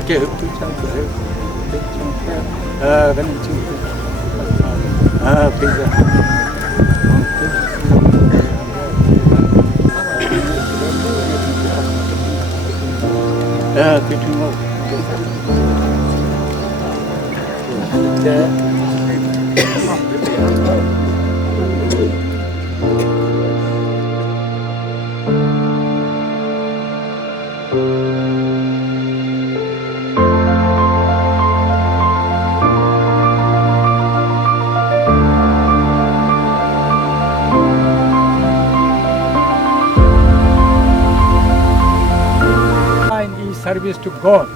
cái hụt tôi chẳng phải cái này chứ bây giờ cái thứ một service to God.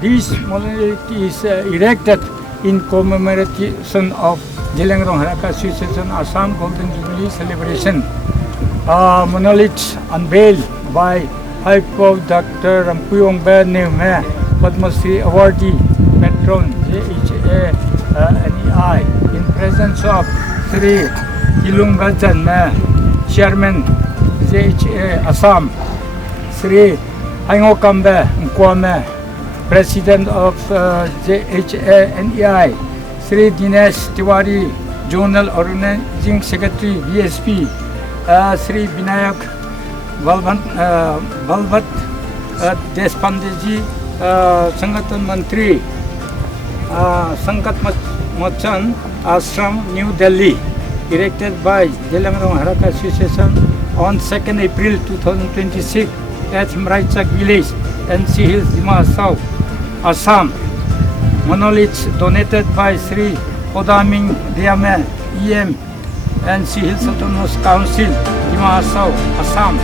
This monument is erected in commemoration of Zeliangrong Heraka Association Assam Golden Jubilee celebration. Monolith unveiled by High Prof. Dr. Ramkuiwangbe Newme, Padma Shri Awardee, Patron, Z.H.A, N.E.I, in presence of Shri Kedar Kulkarni, Chairman, Z.H.A, Assam, Shri Haingaukambe, Nkuame, President of Z.H.A, N.E.I, Shri Dinesh, Tiwari, Zonal Organizing Secretary, V.H.P, Shri Vinayak, Balvant, Desh, Pande, Sanathan, Mantri, Sankat, Mauchan, Ashram, New Delhi, erected by Zeliangrong Heraka Association on 2nd April 2026 at Himraichak Village, N.C. Hills, South, Assam. Monoliths donated by Sri Paudamying, Nriame, E.M. N.C. Hills Autonomous Council, South, Assam.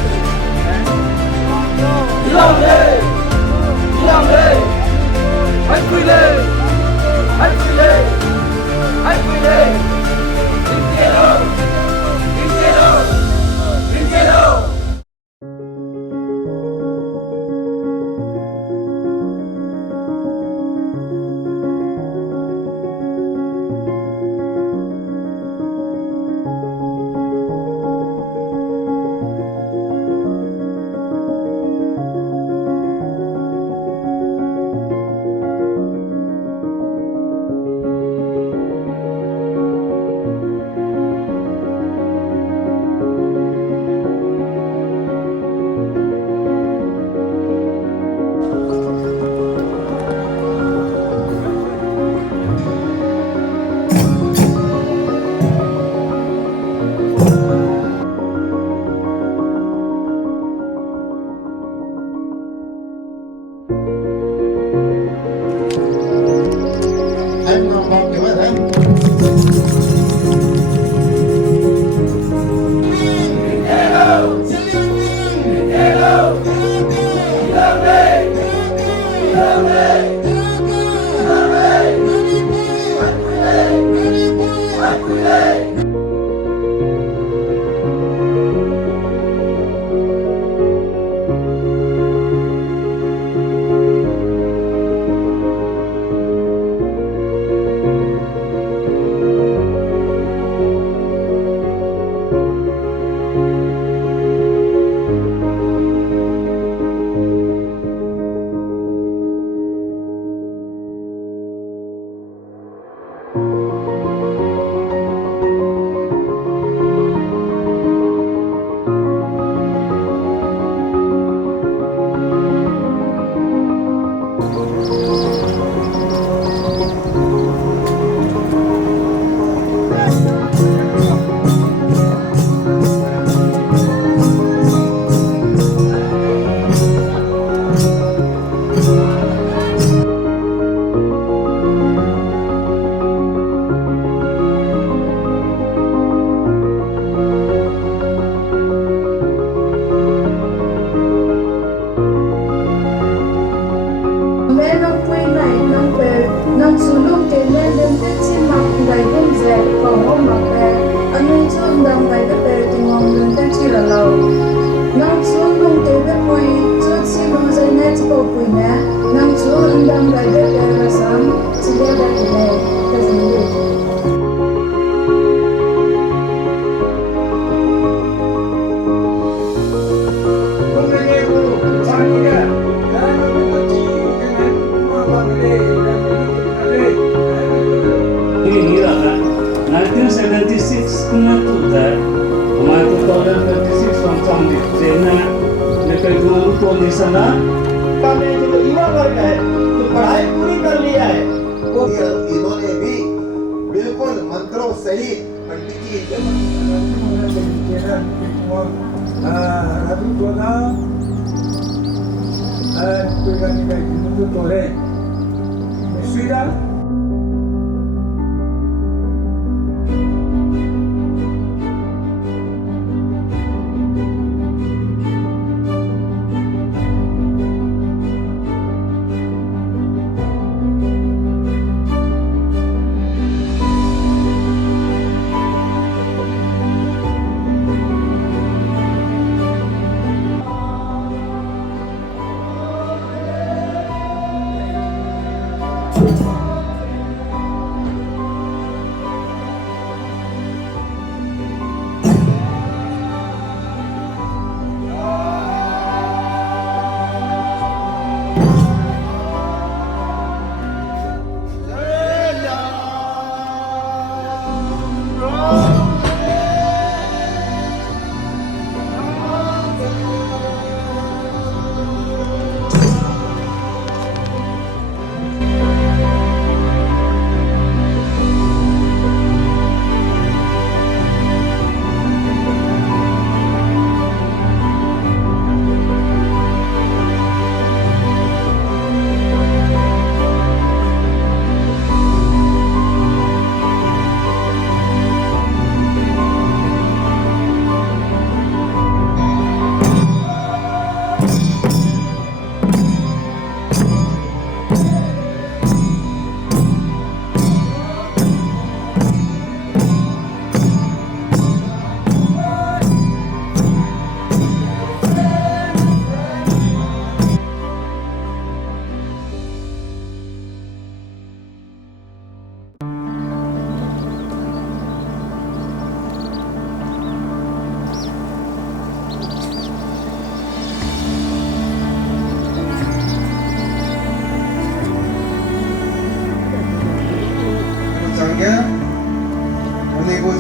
1976 kumatuda 2026 Mauchan China लेकर गुरु को निशाना हमने जो युवा वर्ग है जो पढ़ाई पूरी कर लिया है वो इन्होंने भी बिल्कुल मंत्रों सहित पंडित जी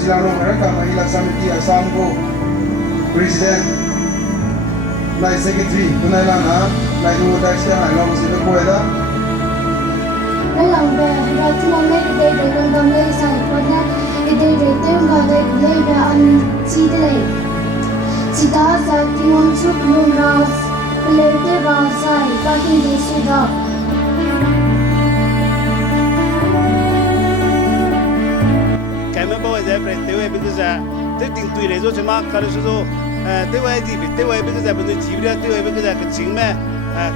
Zeliangrong Heraka Assam President, Lai Secretary, Vinayak, Lai Desh, Haingaukambe, Long bear, right to one make a day, they don't lay side, but not a day they don't go they labor and see the lake. She does that you want to bloom grass, later outside, but in the suit Tiwari because they think to it is mark Karasu, Tiwari because I've been to Tiwari because I could sing me,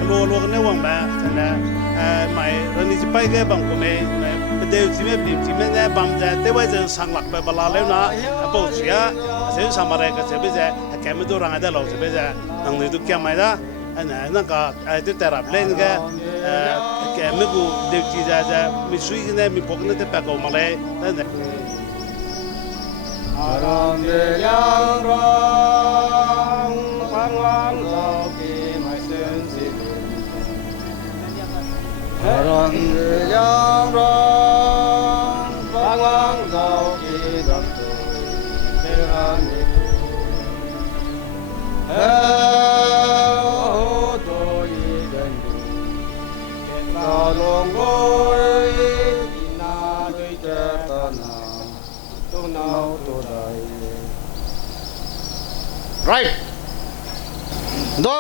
low Newme, and my Rani's Pike Nkuame, but they would see me, Bam, there was a song like Babalana, a Bosia, Samaraka, a Camado Rangadalo, and they took Camada, and I did that Lenga, Camigo, the Missouri, and we pocket the back of Malay. Aram Zeliangrong Pangwang Sauki my senses. Aram Zeliangrong Pangwang Sauki Doctor Nriame. Ho to Eden. Keta Longoi Ina Duitana. Right. Do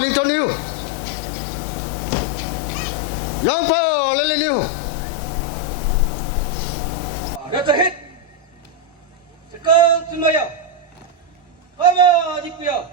Nito New. Young Paul, Lily New. That's a hit. Second to Maya. Come on, Nikuya.